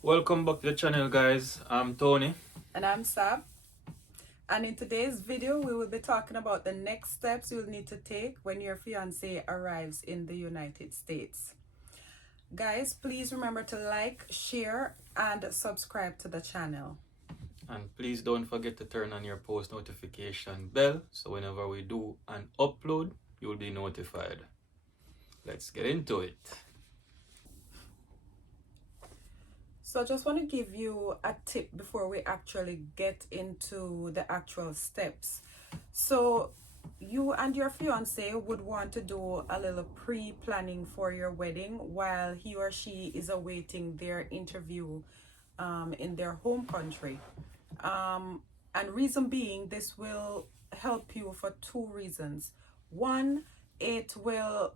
Welcome back to the channel, guys. I'm Tony. And I'm Sab. And in today's video, we will be talking about the next steps you'll need to take when your fiance arrives in the United States. Guys, please remember to like, share, and subscribe to the channel. And please don't forget to turn on your post notification bell so whenever we do an upload, you'll be notified. Let's get into it. So I just want to give you a tip before we actually get into the actual steps. So you and your fiance would want to do a little pre-planning for your wedding while he or she is awaiting their interview in their home country. And reason being, this will help you for two reasons. One, it will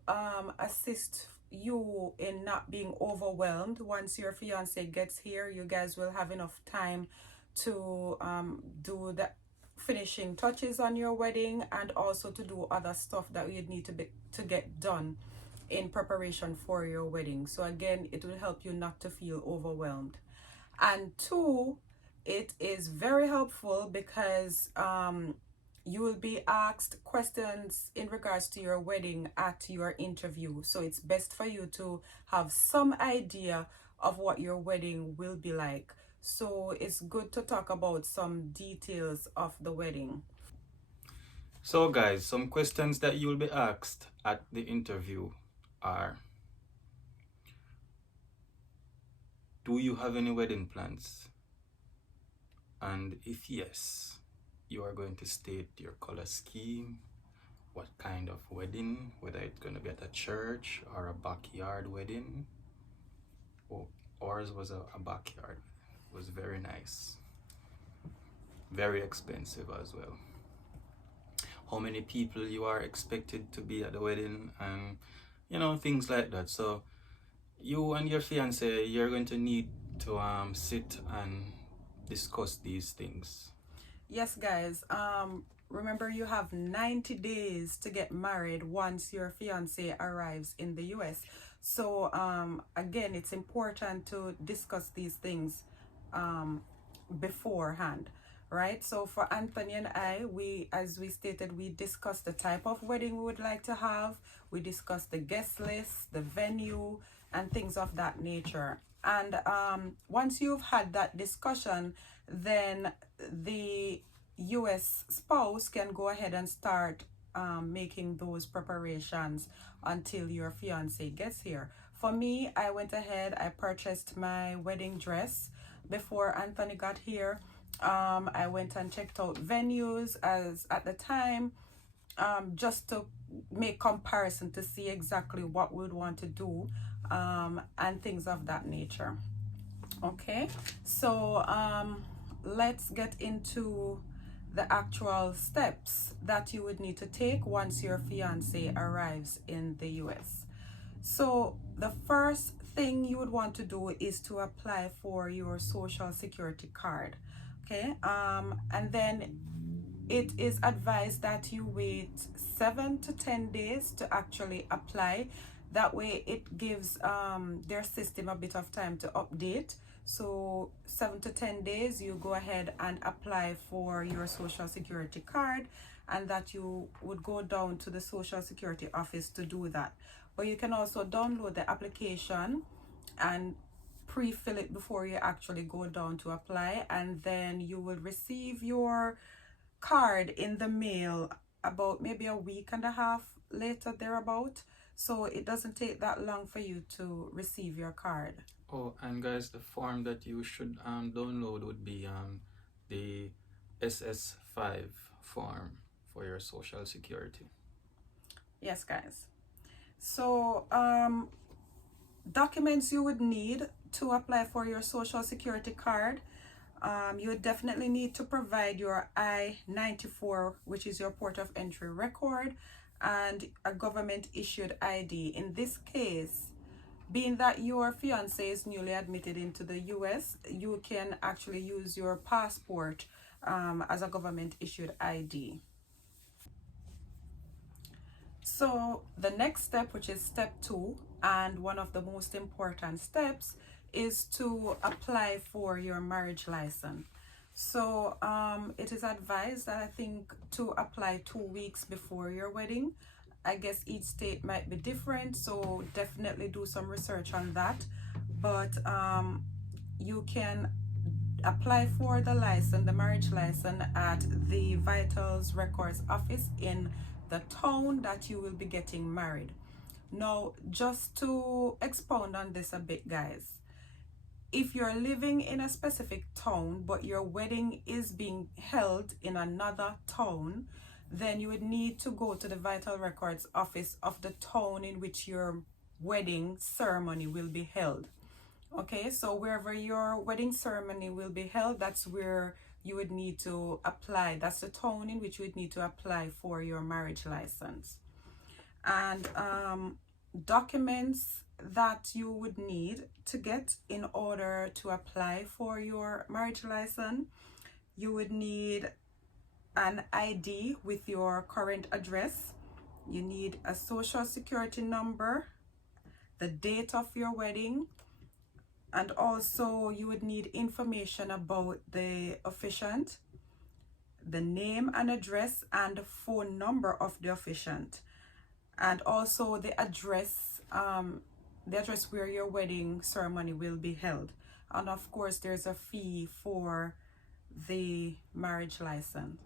assist you in not being overwhelmed. Once your fiance gets here, you guys will have enough time to do the finishing touches on your wedding and also to do other stuff that you'd need to get done in preparation for your wedding. So again, it will help you not to feel overwhelmed. And two, it is very helpful because you will be asked questions in regards to your wedding at your interview. So it's best for you to have some idea of what your wedding will be like. So it's good to talk about some details of the wedding. So, guys, some questions that you'll be asked at the interview are: do you have any wedding plans? And if yes, you are going to state your color scheme, what kind of wedding, whether it's going to be at a church or a backyard wedding. Oh, ours was a backyard. It was very nice, very expensive as well. How many people you are expected to be at the wedding, and things like that. So you and your fiance, you're going to need to sit and discuss these things. Yes, guys. Remember, you have 90 days to get married once your fiance arrives in the US. So again, it's important to discuss these things beforehand, right? So for Anthony and I, as we stated, we discussed the type of wedding we would like to have. We discussed the guest list, the venue, and things of that nature. And once you've had that discussion, then the US spouse can go ahead and start making those preparations until your fiance gets here. For me, I went ahead, I purchased my wedding dress before Anthony got here. I went and checked out venues as at the time, just to make comparison to see exactly what we'd want to do, and things of that nature. Okay, so let's get into the actual steps that you would need to take once your fiance arrives in the US. So the first thing you would want to do is to apply for your social security card. Okay, and then it is advised that you wait 7 to 10 days to actually apply. That way it gives their system a bit of time to update. So 7 to 10 days, you go ahead and apply for your social security card, and that you would go down to the social security office to do that. But you can also download the application and pre-fill it before you actually go down to apply, and then you will receive your card in the mail about maybe a week and a half later, thereabout. So it doesn't take that long for you to receive your card. Oh, and guys, the form that you should download would be the SS5 form for your social security. Yes, guys. So documents you would need to apply for your social security card. You would definitely need to provide your I-94, which is your port of entry record, and a government issued ID. In this case, being that your fiance is newly admitted into the US, you can actually use your passport as a government issued ID. So the next step, which is step 2, and one of the most important steps, is to apply for your marriage license. So it is advised that I think to apply 2 weeks before your wedding. I guess each state might be different, so definitely do some research on that. But you can apply for the license, the marriage license, at the Vitals Records office in the town that you will be getting married. Now, just to expound on this a bit, guys, if you're living in a specific town but your wedding is being held in another town, then you would need to go to the Vital Records office of the town in which your wedding ceremony will be held. Okay, so wherever your wedding ceremony will be held, that's where you would need to apply. That's the town in which you would need to apply for your marriage license. And documents that you would need to get in order to apply for your marriage license: you would need an ID with your current address, you need a social security number, the date of your wedding, and also you would need information about the officiant, the name and address and phone number of the officiant, and also the address where your wedding ceremony will be held. And of course, there's a fee for the marriage license.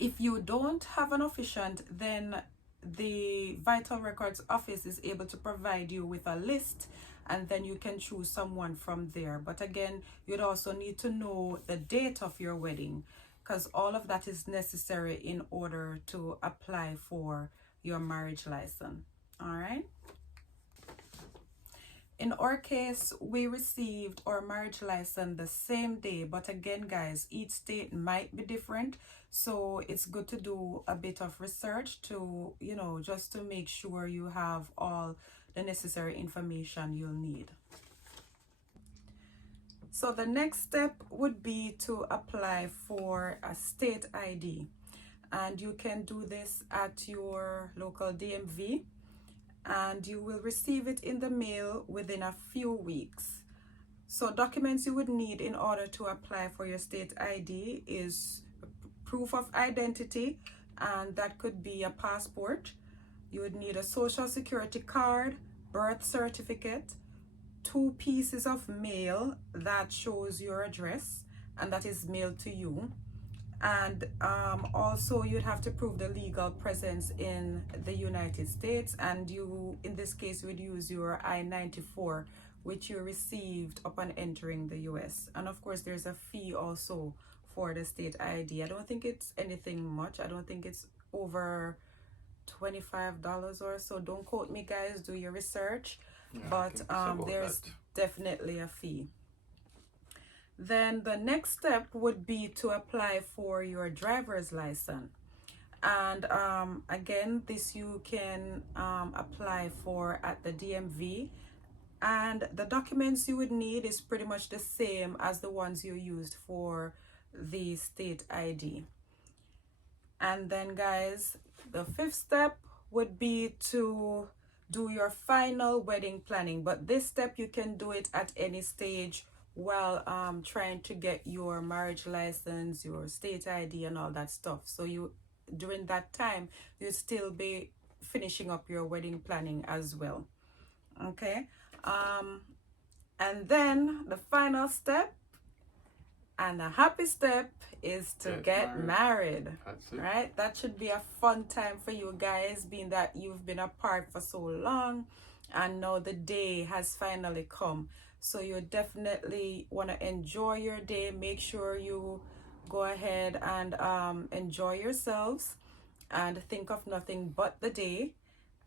If you don't have an officiant, then the Vital Records office is able to provide you with a list, and then you can choose someone from there. But again, you'd also need to know the date of your wedding, because all of that is necessary in order to apply for your marriage license. All right. In our case, we received our marriage license the same day, but again, guys, each state might be different, so it's good to do a bit of research to, you know, just to make sure you have all the necessary information you'll need. So the next step would be to apply for a state ID, and you can do this at your local DMV, and you will receive it in the mail within a few weeks. So documents you would need in order to apply for your state ID is proof of identity, and that could be a passport. You would need a social security card, birth certificate, 2 pieces of mail that shows your address and that is mailed to you. And also you'd have to prove the legal presence in the United States, and you, in this case, would use your I-94, which you received upon entering the US. And of course, there's a fee also for the state ID. I don't think it's anything much. I don't think it's over $25 or so. Don't quote me, guys, do your research. Yeah, but there's definitely a fee. Then the next step would be to apply for your driver's license. And again, this you can apply for at the DMV. And the documents you would need is pretty much the same as the ones you used for the state ID. And then, guys, the 5th step would be to do your final wedding planning. But this step, you can do it at any stage while trying to get your marriage license, your state ID, and all that stuff. So you, during that time, you'll still be finishing up your wedding planning as well. Okay. And then the final step and a happy step is to get married. That's it. Right? That should be a fun time for you guys, being that you've been apart for so long and now the day has finally come. So you definitely want to enjoy your day. Make sure you go ahead and enjoy yourselves and think of nothing but the day.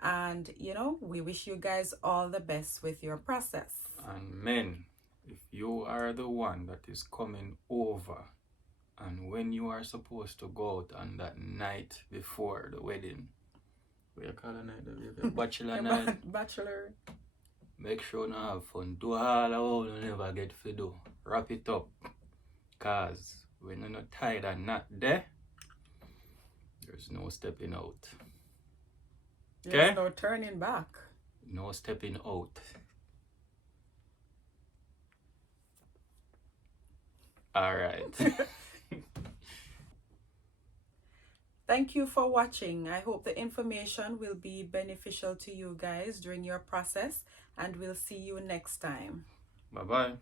And, you know, we wish you guys all the best with your process. And men, if you are the one that is coming over, and when you are supposed to go out on that night before the wedding, what you call it night? The bachelor night? Bachelor. Make sure you have fun. Do all of what you never get to do. Wrap it up. Cause when you're not tired and not there, there's no stepping out. There's no turning back. No stepping out. All right. Thank you for watching. I hope the information will be beneficial to you guys during your process, and we'll see you next time. Bye-bye.